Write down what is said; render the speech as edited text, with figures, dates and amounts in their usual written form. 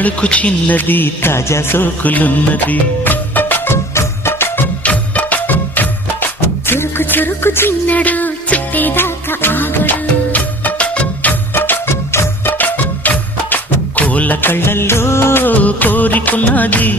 తళుకు చిన్నది తాజా సోకులున్నది. చురుకు చురుకు చిన్నడు చుట్టేదాకా ఆగడు. కోళ్ళ కళ్ళల్లో కోరికున్నది